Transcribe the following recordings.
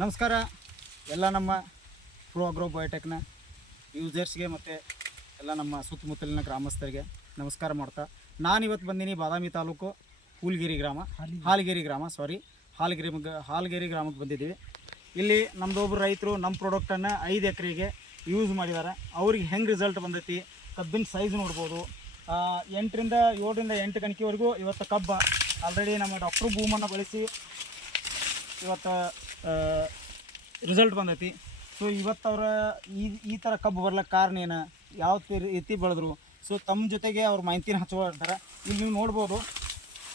ನಮಸ್ಕಾರ ಎಲ್ಲ ನಮ್ಮ ಪ್ರೋ ಅಗ್ರೋ ಬಯೋಟೆಕ್ನ ಯೂಸರ್ಸ್ಗೆ ಮತ್ತು ಎಲ್ಲ ನಮ್ಮ ಸುತ್ತಮುತ್ತಲಿನ ಗ್ರಾಮಸ್ಥರಿಗೆ ನಮಸ್ಕಾರ ಮಾಡ್ತಾ ನಾನಿವತ್ತು ಬಂದೀನಿ ಬಾದಾಮಿ ತಾಲೂಕು ಹಾಲಗೇರಿ ಗ್ರಾಮಕ್ಕೆ ಬಂದಿದ್ದೀವಿ. ಇಲ್ಲಿ ನಮ್ಮದೊಬ್ಬರು ರೈತರು ನಮ್ಮ ಪ್ರಾಡಕ್ಟನ್ನು 5 ಎಕರೆಗೆ ಯೂಸ್ ಮಾಡಿದ್ದಾರೆ. ಅವ್ರಿಗೆ ಹೆಂಗೆ ರಿಸಲ್ಟ್ ಬಂದೈತಿ, ಕಬ್ಬಿನ ಸೈಜ್ ನೋಡ್ಬೋದು. 7 ಗಂಟೆವರೆಗೂ ಇವತ್ತು ಕಬ್ಬ ಆಲ್ರೆಡಿ ನಮ್ಮ ಡಾಕ್ಟ್ರು ಭೂಮನ್ನು ಬಳಸಿ ಇವತ್ತು ರಿಸಲ್ಟ್ ಬಂದೈತಿ. ಸೊ ಇವತ್ತು ಅವರ ಈ ಥರ ಕಬ್ಬು ಬರ್ಲಿಕ್ಕೆ ಕಾರಣ ಏನು, ಯಾವ ರೀತಿ ಬೆಳೆದ್ರು, ಸೊ ತಮ್ಮ ಜೊತೆಗೆ ಅವ್ರ ಮಾಹಿತಿನ ಹಂಚ್ಕೊಳ್ತಾರೆ. ಇಲ್ಲಿ ನೀವು ನೋಡ್ಬೋದು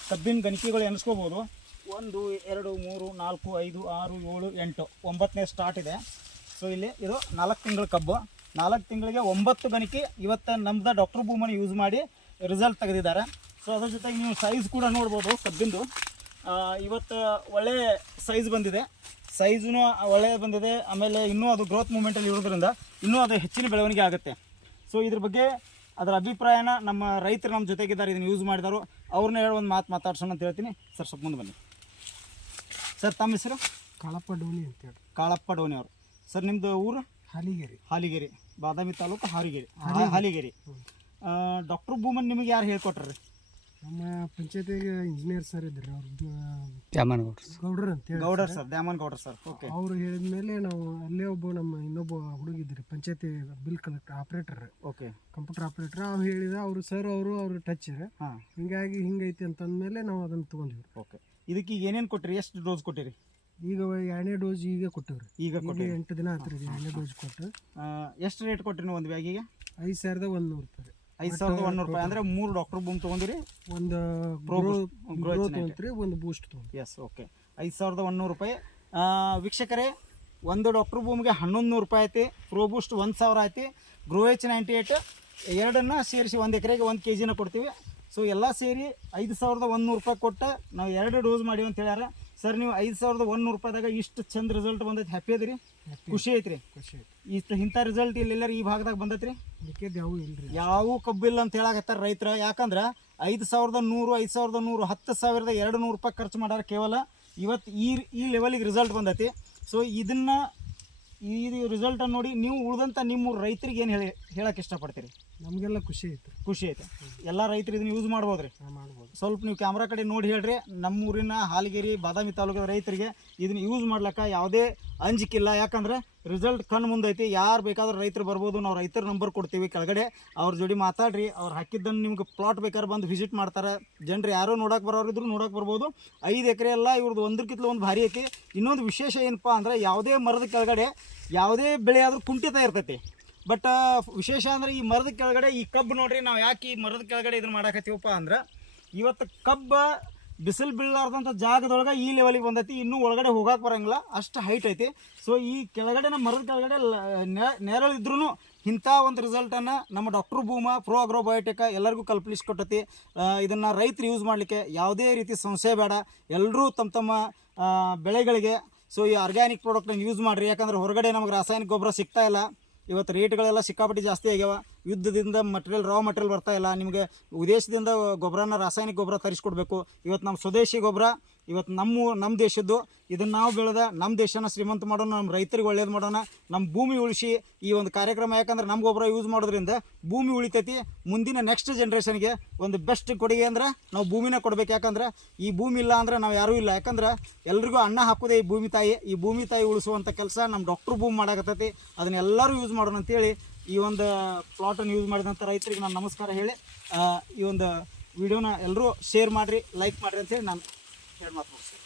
ಕಬ್ಬಿನ ಗಣಿಕೆಗಳು ಎಣಿಸ್ಕೋಬೋದು. 1 2 3 4 5 6 7 8 9ನೇ ಸ್ಟಾರ್ಟ್ ಇದೆ. ಸೊ ಇಲ್ಲಿ ಇದು 4 ತಿಂಗಳ ಕಬ್ಬು. 4 ತಿಂಗಳಿಗೆ 9 ಗಣಿಕೆ ಇವತ್ತು ನಮ್ದು ಡಾಕ್ಟ್ರು ಭೂಮನ್ನು ಯೂಸ್ ಮಾಡಿ ರಿಸಲ್ಟ್ ತೆಗೆದಿದ್ದಾರೆ. ಸೊ ಅದ್ರ ಜೊತೆಗೆ ನೀವು ಸೈಜ್ ಕೂಡ ನೋಡ್ಬೋದು ಕಬ್ಬಿಂದು. ಇವತ್ತು ಒಳ್ಳೆ ಸೈಜ್ ಬಂದಿದೆ, ಸೈಜೂ ಒಳ್ಳೆ ಬಂದಿದೆ. ಆಮೇಲೆ ಇನ್ನೂ ಅದು ಗ್ರೋತ್ ಮೂಮೆಂಟಲ್ಲಿ ಇರೋದ್ರಿಂದ ಇನ್ನೂ ಅದು ಹೆಚ್ಚಿನ ಬೆಳವಣಿಗೆ ಆಗುತ್ತೆ. ಸೊ ಇದ್ರ ಬಗ್ಗೆ ಅದರ ಅಭಿಪ್ರಾಯನ ನಮ್ಮ ರೈತರು ನಮ್ಮ ಜೊತೆಗಿದ್ದಾರೆ, ಇದನ್ನು ಯೂಸ್ ಮಾಡಿದಾರು, ಅವ್ರನ್ನ ಹೇಳೋ ಒಂದು ಮಾತಾಡ್ಸೋಣ ಅಂತ ಹೇಳ್ತೀನಿ. ಸರ್ ಸ್ವಲ್ಪ ಮುಂದೆ ಬನ್ನಿ. ಸರ್ ತಮ್ಮ ಹೆಸರು? ಕಾಳಪ್ಪ ಡೋನಿ ಅಂತೇಳಿ. ಕಾಳಪ್ಪ ಡೋನಿ ಅವರು. ಸರ್ ನಿಮ್ಮದು ಊರು? ಹಾಲಿಗೇರಿ, ಬಾದಾಮಿ ತಾಲೂಕು ಹಾಲಿಗೇರಿ. ಡಾಕ್ಟ್ರು ಭೂಮನ್ ನಿಮಗೆ ಯಾರು ಹೇಳ್ಕೊಟ್ರಿ? ನಮ್ಮ ಪಂಚಾಯತಿಗೆ ಇಂಜಿನಿಯರ್ ಸರ್ ಇದ್ರಿ, ಗೌಡರ್ ಸರ್. ಓಕೆ. ಅವ್ರು ಹೇಳಿದ ಮೇಲೆ ನಾವು ಅಲ್ಲೇ ಇನ್ನೊಬ್ಬ ಹುಡುಗಿದ್ರಿ ಪಂಚಾಯತಿ bill collector operator. Okay. Computer operator. ಅವ್ರು ಹೇಳಿದ ಅವರು ಸರ್ ಅವರು ಟಚ್ ಹಿಂಗಾಗಿ ಹಿಂಗೈತಿ ಅಂತಂದ್ಮೇಲೆ ನಾವು ಅದನ್ನು ತೊಗೊಂಡ್ವಿ. ಓಕೆ. ಇದಕ್ಕೆ ಈಗ ಏನೇನು ಕೊಟ್ಟಿರಿ, ಎಷ್ಟು ಡೋಸ್ ಕೊಟ್ಟಿರಿ? ಈಗ 2ನೇ ಡೋಸ್ ಈಗ ಕೊಟ್ಟಿವ್ರಿ. ಈಗ 8 ದಿನ ಆತ್ರಿ 2ನೇ ಡೋಸ್ ಕೊಟ್ಟು. ಎಷ್ಟು ರೇಟ್ ಕೊಟ್ಟಿರಿ ನೀವು ಒಂದು ಬ್ಯಾಗಿಗೆ? 5,100 ರೂಪಾಯಿ. 5,100 ರೂಪಾಯಿ ಅಂದರೆ 3 ಡಾಕ್ಟರ್ ಬೂಮ್ ತೊಗೊಂಡಿರಿ, ಒಂದು ತೊಗೊಂಡ್ರಿ, ಒಂದು ಬೂಸ್ಟ್ ತೊಗೊಂಡ್ರಿ. ಎಸ್. ಓಕೆ. 5,100 ರೂಪಾಯಿ. ವೀಕ್ಷಕರೇ, ಒಂದು ಡಾಕ್ಟ್ರ್ ಬೂಮ್ಗೆ 1,100 ರೂಪಾಯಿ ಐತಿ, ಪ್ರೋ ಬೂಸ್ಟ್ 1,000 ಐತಿ, ಗ್ರೋಎಚ್ 98 ಎರಡನ್ನು ಸೇರಿಸಿ 1 ಎಕರೆಗೆ 1 kg ಕೊಡ್ತೀವಿ. ಸೊ ಎಲ್ಲ ಸೇರಿ 5,100 ರೂಪಾಯಿ ಕೊಟ್ಟು ನಾವು 2 ಡೋಸ್ ಮಾಡೀವಿ ಅಂತ ಹೇಳ್ಯಾರ. ಸರ್ ನೀವು 5,100 ರೂಪಾಯಿದಾಗ ಇಷ್ಟು ಚಂದ ರಿಸಲ್ಟ್ ಬಂದೈತಿ, ಹ್ಯಾಪಿ ಅದ್ರಿ? ಖುಷಿ ಐತ್ರಿ? ಇಂಥ ರಿಸಲ್ಟ್ ಇಲ್ಲೆಲ್ಲರೂ ಈ ಭಾಗದಾಗ ಬಂದೈತ್ರಿ? ಯಾವ ಕಬ್ಬಿಲ್ಲ ಅಂತ ಹೇಳಾಕತ್ತಾರ ರೈತರ. ಯಾಕಂದ್ರೆ 5,100 10,200 ರೂಪಾಯಿ ಖರ್ಚು ಮಾಡ್ಯಾರ ಕೇವಲ. ಇವತ್ತು ಈ ಲೆವೆಲಿಗೆ ರಿಸಲ್ಟ್ ಬಂದೈತಿ. ಸೊ ಈ ರಿಸಲ್ಟನ್ನು ನೋಡಿ ನೀವು ಉಳಿದಂಥ ನಿಮ್ಮ ರೈತರಿಗೆ ಏನು ಹೇಳಕ್ಕೆ ಇಷ್ಟಪಡ್ತೀರಿ? ನಮಗೆಲ್ಲ ಖುಷಿ ಐತೆ. ಎಲ್ಲ ರೈತರು ಇದನ್ನು ಯೂಸ್ ಮಾಡ್ಬೋದ್ರಿ? ಸ್ವಲ್ಪ ನೀವು ಕ್ಯಾಮ್ರಾ ಕಡೆ ನೋಡಿ ಹೇಳ್ರಿ. ನಮ್ಮೂರಿನ ಹಾಲಗೇರಿ ಬಾದಾಮಿ ತಾಲೂಕಿನ ರೈತರಿಗೆ ಇದನ್ನು ಯೂಸ್ ಮಾಡ್ಲಿಕ್ಕೆ ಯಾವುದೇ ಅಂಜಿಕಿಲ್ಲ. ಯಾಕಂದ್ರೆ ರಿಸಲ್ಟ್ ಕಣ್ಣು ಮುಂದೈತಿ. ಯಾರು ಬೇಕಾದ್ರೂ ರೈತರು ಬರ್ಬೋದು, ನಾವು ರೈತರ ನಂಬರ್ ಕೊಡ್ತೀವಿ ಕೆಳಗಡೆ, ಅವ್ರ ಜೋಡಿ ಮಾತಾಡ್ರಿ. ಅವ್ರು ಹಾಕಿದ್ದನ್ನು ನಿಮ್ಗೆ ಪ್ಲಾಟ್ ಬೇಕಾದ್ರೆ ಬಂದು ವಿಸಿಟ್ ಮಾಡ್ತಾರೆ. ಜನರು ಯಾರೋ ನೋಡೋಕೆ ಬರೋರಿದ್ರು ನೋಡೋಕೆ ಬರ್ಬೋದು. 5 ಎಕರೆ ಎಲ್ಲ ಇವ್ರದ್ದು ಒಂದಕ್ಕಿಂತ ಒಂದು ಭಾರಿ ಐತಿ. ಇನ್ನೊಂದು ವಿಶೇಷ ಏನಪ್ಪ ಅಂದ್ರೆ ಯಾವುದೇ ಮರದ ಕೆಳಗಡೆ ಯಾವುದೇ ಬೆಳೆ ಆದರೂ ಕುಂಠಿತ ಇರ್ತೈತಿ. ಬಟ್ ವಿಶೇಷ ಅಂದರೆ ಈ ಮರದ ಕೆಳಗಡೆ ಈ ಕಬ್ಬು ನೋಡ್ರಿ. ನಾವು ಯಾಕೆ ಈ ಮರದ ಕೆಳಗಡೆ ಇದನ್ನು ಮಾಡಾಕತ್ತೀವಪ್ಪ ಅಂದ್ರೆ ಇವತ್ತು ಕಬ್ಬು ಬಿಸಿಲು ಬೀಳಲಾರ್ದಂಥ ಜಾಗದೊಳಗೆ ಈ ಲೆವೆಲಿಗೆ ಬಂದೈತಿ. ಇನ್ನೂ ಒಳಗಡೆ ಹೋಗಕ್ಕೆ ಬರೋಂಗಿಲ್ಲ, ಅಷ್ಟು ಹೈಟ್ ಐತಿ. ಸೊ ಈ ಕೆಳಗಡೆ ನಮ್ಮ ಮರದ ಕೆಳಗಡೆ ನೆರಳಿದ್ರೂ ಇಂಥ ಒಂದು ರಿಸಲ್ಟನ್ನು ನಮ್ಮ ಡಾಕ್ಟ್ರು ಭೂಮ ಪ್ರೋ ಅಗ್ರೋ ಬಯೋಟೆಕ್ ಎಲ್ಲರಿಗೂ ಕಲ್ಪಿಸ್ಕೊಟ್ಟೈತಿ. ಇದನ್ನು ರೈತರು ಯೂಸ್ ಮಾಡಲಿಕ್ಕೆ ಯಾವುದೇ ರೀತಿ ಸಂಶಯ ಬೇಡ. ಎಲ್ಲರೂ ತಮ್ಮ ಬೆಳೆಗಳಿಗೆ ಸೊ ಈ ಆರ್ಗ್ಯಾನಿಕ್ ಪ್ರಾಡಕ್ಟನ್ನು ಯೂಸ್ ಮಾಡಿರಿ. ಯಾಕಂದ್ರೆ ಹೊರಗಡೆ ನಮಗೆ ರಾಸಾಯನಿಕ ಗೊಬ್ಬರ ಸಿಗ್ತಾ ಇಲ್ಲ. ಇವತ್ತು ರೇಟ್ಗಳೆಲ್ಲ ಸಿಕ್ಕಾಪಟ್ಟಿ ಜಾಸ್ತಿ ಆಗ್ಯಾವ. ಯುದ್ಧದಿಂದ ರಾ ಮಟೀರಿಯಲ್ ಬರ್ತಾ ಇಲ್ಲ. ನಿಮಗೆ ವಿದೇಶದಿಂದ ಗೊಬ್ಬರನ ರಾಸಾಯನಿಕ ಗೊಬ್ಬರ ತರಿಸ್ಕೊಡ್ಬೇಕು. ಇವತ್ತು ನಮ್ಮ ಸ್ವದೇಶಿ ಗೊಬ್ಬರ ಇವತ್ತು ನಮ್ಮ ದೇಶದ್ದು. ಇದನ್ನು ನಾವು ಬೆಳೆದ ನಮ್ಮ ದೇಶನ ಶ್ರೀಮಂತ ಮಾಡೋಣ, ನಮ್ಮ ರೈತರಿಗೆ ಒಳ್ಳೇದು ಮಾಡೋಣ, ನಮ್ಮ ಭೂಮಿ ಉಳಿಸಿ ಈ ಒಂದು ಕಾರ್ಯಕ್ರಮ. ಯಾಕಂದ್ರೆ ನಮ್ಮ ಗೊಬ್ಬರ ಯೂಸ್ ಮಾಡೋದ್ರಿಂದ ಭೂಮಿ ಉಳಿತೈತಿ. ಮುಂದಿನ ನೆಕ್ಸ್ಟ್ ಜನ್ರೇಷನ್ಗೆ ಒಂದು ಬೆಸ್ಟ್ ಕೊಡುಗೆ ಅಂದ್ರೆ ನಾವು ಭೂಮಿನ ಕೊಡ್ಬೇಕು. ಯಾಕಂದ್ರೆ ಈ ಭೂಮಿ ಇಲ್ಲ ಅಂದ್ರೆ ನಾವು ಯಾರೂ ಇಲ್ಲ. ಯಾಕಂದ್ರೆ ಎಲ್ರಿಗೂ ಅನ್ನ ಹಾಕೋದೇ ಈ ಭೂಮಿ ತಾಯಿ. ಈ ಭೂಮಿ ತಾಯಿ ಉಳಿಸುವಂಥ ಕೆಲಸ ನಮ್ಮ ಡಾಕ್ಟ್ರು ಭೂಮಿ ಮಾಡಾಕತ್ತೈತಿ. ಅದನ್ನ ಎಲ್ಲರೂ ಯೂಸ್ ಮಾಡೋಣ ಅಂತೇಳಿ ಈ ಒಂದು ಪ್ಲಾಟನ್ನು ಯೂಸ್ ಮಾಡಿದಂಥ ರೈತರಿಗೆ ನಾನು ನಮಸ್ಕಾರ ಹೇಳಿ ಈ ಒಂದು ವಿಡಿಯೋನ ಎಲ್ಲರೂ ಶೇರ್ ಮಾಡಿರಿ, ಲೈಕ್ ಮಾಡಿರಿ ಅಂತೇಳಿ ನಾನು ಹೇಳಿ ಮಾತು ಮುಗಿಸ್ತೀನಿ.